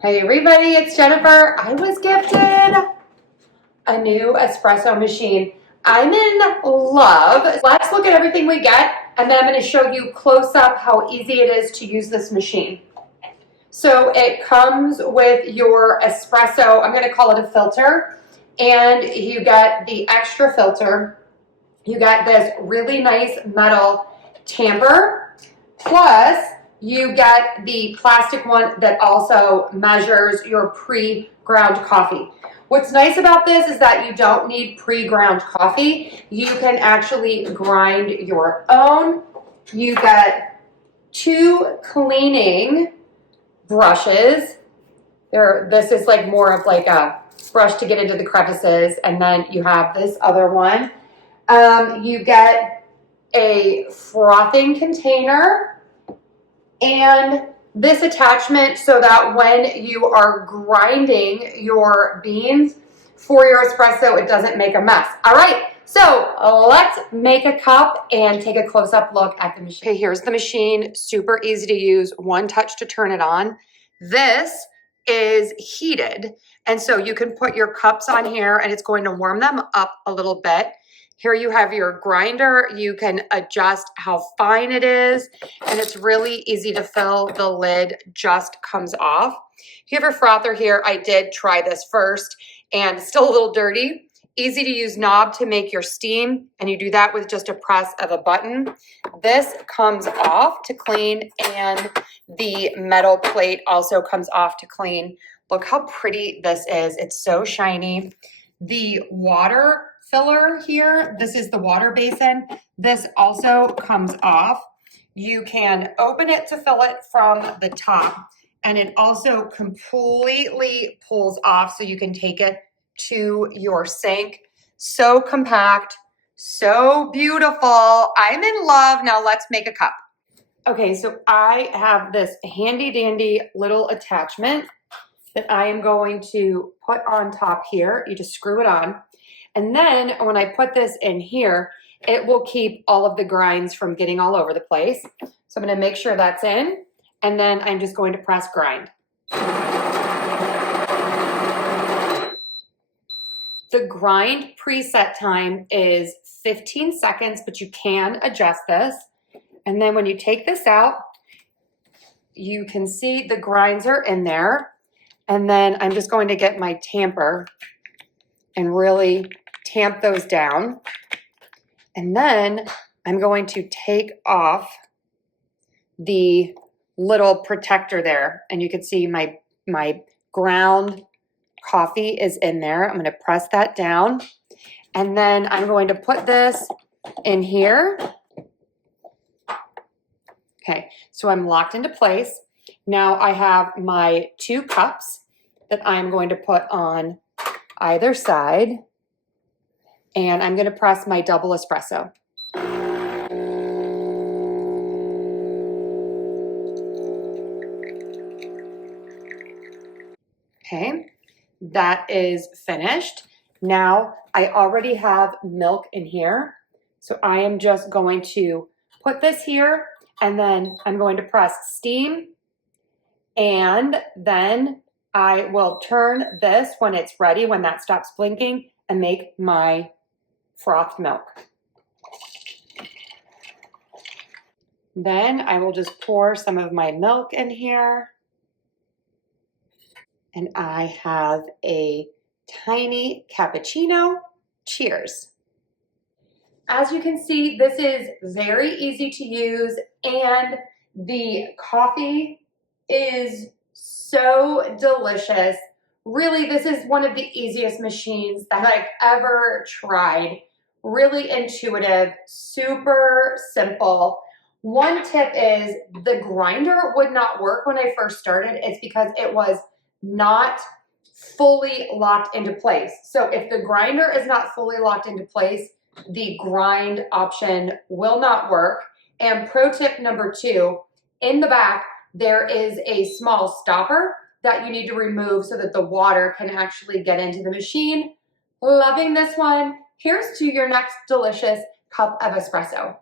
Hey everybody, it's Jennifer. I was gifted a new espresso machine. I'm in love. Let's look at everything we get, and then I'm going to show you close up how easy it is to use this machine. So it comes with your espresso, I'm going to call it a filter, and you get the extra filter. You got this really nice metal tamper, plus you get the plastic one that also measures your pre-ground coffee. What's nice about this is that you don't need pre-ground coffee. You can actually grind your own. You get two cleaning brushes. This is like more of like a brush to get into the crevices, and then you have this other one. You get a frothing container and this attachment so that when you are grinding your beans for your espresso, it doesn't make a mess. All right, so let's make a cup and take a close-up look at the machine. Okay, here's the machine. Super easy to use. One touch to turn it on. This is heated, and so you can put your cups on here and it's going to warm them up a little bit. Here you have your grinder. You can adjust how fine it is, and it's really easy to fill. The lid just comes off. You have your frother here. I did try this first, and still a little dirty. Easy to use knob to make your steam, and you do that with just a press of a button. This comes off to clean, and the metal plate also comes off to clean. Look how pretty this is. It's so shiny. The water filler here, this is the water basin. This also comes off. You can open it to fill it from the top, and it also completely pulls off so you can take it to your sink. So compact, so beautiful. I'm in love. Now let's make a cup. Okay, so I have this handy dandy little attachment that I am going to put on top here. You just screw it on. And then when I put this in here, it will keep all of the grinds from getting all over the place. So I'm going to make sure that's in, and then I'm just going to press grind. The grind preset time is 15 seconds, but you can adjust this. And then when you take this out, you can see the grinds are in there. And then I'm just going to get my tamper and really tamp those down. And then I'm going to take off the little protector there. And you can see my ground coffee is in there. I'm going to press that down. And then I'm going to put this in here. Okay, so I'm locked into place. Now I have my 2 cups that I'm going to put on either side, and I'm going to press my double espresso. Okay, that is finished. Now I already have milk in here, so I am just going to put this here, and then I'm going to press steam, and then I will turn this when it's ready, when that stops blinking, and make my frothed milk. Then I will just pour some of my milk in here. And I have a tiny cappuccino. Cheers. As you can see, this is very easy to use, and the coffee is so delicious. Really, this is one of the easiest machines that I've ever tried. Really intuitive, super simple. One tip is the grinder would not work when I first started. It's because it was not fully locked into place. So if the grinder is not fully locked into place, the grind option will not work. And pro tip number 2, in the back, there is a small stopper that you need to remove so that the water can actually get into the machine. Loving this one. Here's to your next delicious cup of espresso.